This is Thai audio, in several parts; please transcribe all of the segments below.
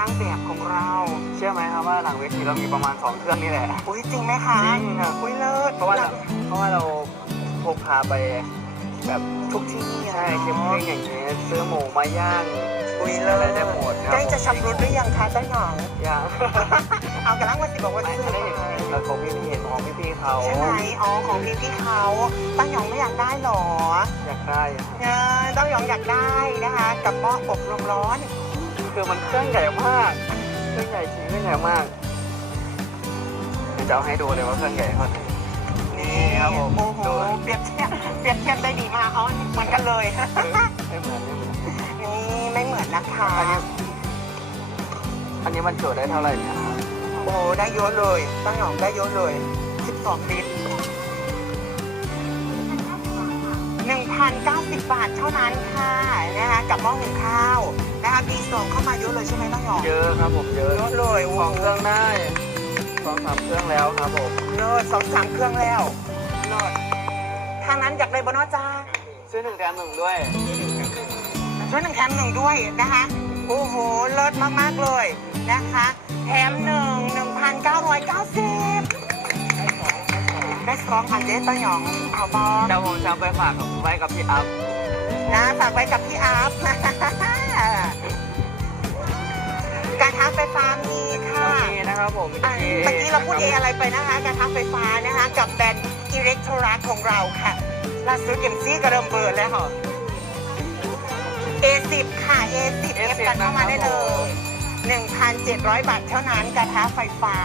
นางแบบของเรา เชื่อไหมครับว่าหลังเวทีเรามีประมาณสองเครื่องนี่แหละอุ้ยจริงไหมคะจริงครับอุ้ยเลิศเพราะว่าเราเพราะว่าเราพกพาไปแบบทุกที่อะใช่เข้มข้นอย่างเงี้ยซื้อหมูมาย่างอุ้ยเลิอะไรศได้หมดครับใกล้จะชำรุดหรือยังคะต้นหยองย่างเอากระลังมาสิบอกว่าไม่ซื้อได้มาเห็นเราของพี่พี่เห็นของพี่พี่เขาใช่ไหมอ๋อของพี่พี่เขาต้นหยองไม่อยากได้หรอ อยากได้อะครับเออต้นหยองอยากได้นะคะกับหม้ออบลมร้อน คือมันเครื่องใหญ่มาก เครื่องใหญ่จริงเครื่องใหญ่มากเดี๋ยวจะเอาให้ดูเลยว่าเครื่องใหญ่เท่าไหร่ นี่ครับผมโอ้โหดู เปรียบเทียบเปรียบเทียบได้ดีมากอ๋อเหมือนกันเลย ไม่เหมือนไม่เหมือน นี่ไม่เหมือนนะคะอันนี้ อันนี้มันจุได้เท่าไหร่เนี่ยครับโอ้ได้เยอะเลยต้นหยองได้เยอะเลย 12 ลิตร1,090 บาทเท่านั้นค่ะนะคะกับหม้อหุงข้าว นะคะมีสองเข้ามาเยอะเลยใช่ไหมต้นหยองเยอะครับผมเยอะเยอะเลยโอ้สองเครื่องได้สองสามเครื่องแล้วครับผมเลิศสองสามเครื่องแล้วเลิศทางนั้นอยากได้บนอจ้าซื้อหนึ่งแถมหนึ่งด้วยช่วยหนึ่งแถมหนึ่งด้วยนะคะโอ้โหเลิศมากๆเลยนะคะแถมหนึ่งหนึ่งพันเก้าร้อยเก้าสิบได้สองอันเดต้นหยองเอาบอลเดี๋ยวผมจะไปฝากกับไว้กับพี่อัพนะฝากไว้กับพี่อา ร์ฟการท้าไฟฟ้ามีค่ะนี่นะครับผมอะเมื่อกี้เราพูดเออะไรไปนะคะการท้าไฟฟ้านะคะกับแบรนด์อิเล็กโทรรัของเราค่ะล่าสุดเอ็มซี่ก็เริ่มเปิดแล้วค่ะ A10 ค่ะ A10 เอ F สิกันเข้ามาได้เลย 1,700 บาทเท่านั้นกระทะไฟฟ้า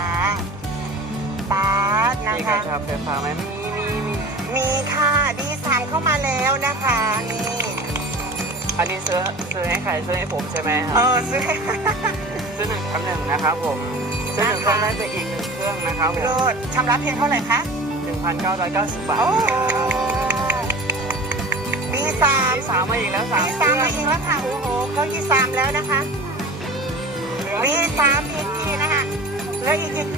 ปาร์ตนะมีกระคะชับไฟฟ้าไหมมีมีมี มีค่ะดีสามเข้ามาแล้วนะคะนี่ อันนี้ซื้อซื้อให้ใครซื้อให้ผมใช่ไหมคเอรับอซื้อ ซื้อหนึ่งแถมหนึ่งนะครับผมซื้อหนึ่งเครื่องได้ไปอีกหนึ่งเครื่องนะครับผมโลดชำระเพียงเท่าไหร่คะหนึ่งพันเก้าร้อยเก้าสิบบาทโอ้ดีสามสามมาอีกแล้วสามดีเคสามรื่องมาอีกแล้วค่ะโอ้โหเขาที่สามแล้วนะคะดีสามอีกทีนะคะแล้วอีกทีโ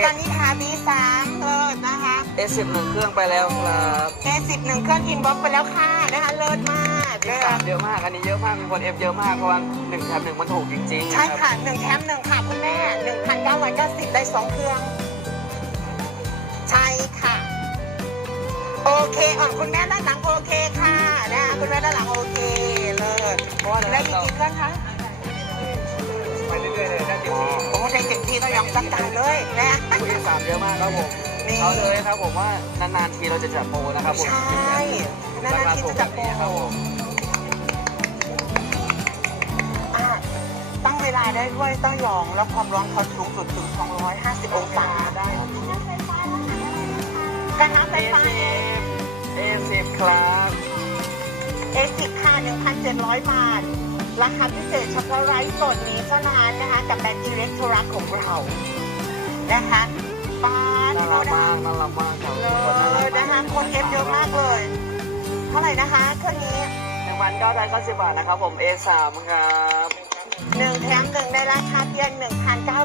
คุณกนิษฐาบีสามเลิศนะคะเอสิบหนึ่งเครื่องไปแล้วครับเอสิบหนึ่งเครื่องอินบ็อกไปแล้วค่ะนะคะเลิศมากมีเลยสามเยอะมาก อันนี้เยอะมาก มีคนเอฟเยอะมากเพราะว่าหนึ่งแถมหนึ่งมันถูกจริงๆใช่รับค่ะหนึ่งแถมหนึ่งค่ะคุณแม่หนึ่งพันเก้าร้อยเก้าสิบได้สองเครื่อง ใช่ค่ะ โอเคอ่อนคุณแม่ด้านหลังโอเคค่ะนะคะคุณแม่ด้านหลังโอเคเลิศเพราะว่าแล้วอีกกี่เครื่องคะ ไปเรื่อยๆเลยได้เต็มที่ โอ้ได้เต็มที่เรายอมจัดการเลยนะผู้ที่สามเยอะมากครับผมนี่ เอาเลยครับผมว่านานๆทีเราจะจัดโปรนะครับผมใช่นั่นรานาคาทีถูกจะแบจับบโปรนี้ครับผมอะตั้งเวลาได้ด้วยต้องยอง แล้วความร้อนเขาสูงสุดถึง 250 องศาได้กระทะไฟฟ้า เอสิบครับ เอสิบค่ะ 1,700 บาท ราคาพิเศษเฉพาะไลฟ์สดนี้เท่านั้นนะคะ กับแบรนด์อิเล็กโทรรักของเรา นะคะ ป้าน่าดูรักนะมาคะกน่ารักมากครับเลคนน่ารัยกนะคะคนเอฟเยอะมากเลย เท่าไหร่นะคะเครื่องนี้หนึ่งพันเก้าร้อยเก้าสิบบาทนะครับ ผม A3 ครับหนึ่งแถมหนึ่งในราคาเพียง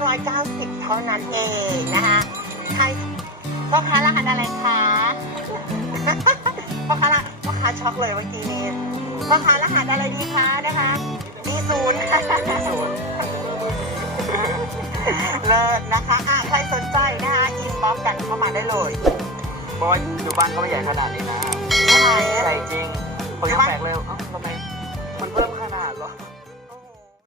1,990เท่านั้นเองนะคะใครพ่อค้ารหัสอะไรคะพ่อค้ารหัสพ่อค้าช็อกเลยเมื่อกี้นี้พ่อค้ารหัสอะไรดีคะนะคะดีศูนย์ศูนย์เลิศนะคะ นะคะอินบ็อกกันเข้ามาได้เลยเพราะว่าอยู่บ้านก็ไม่ใหญ่ขนาดนี้นะใช่ไหมใหญ่จริงผมยังแปลกเลยเอ้าทำไมมันเพิ่มขนาดเหรอ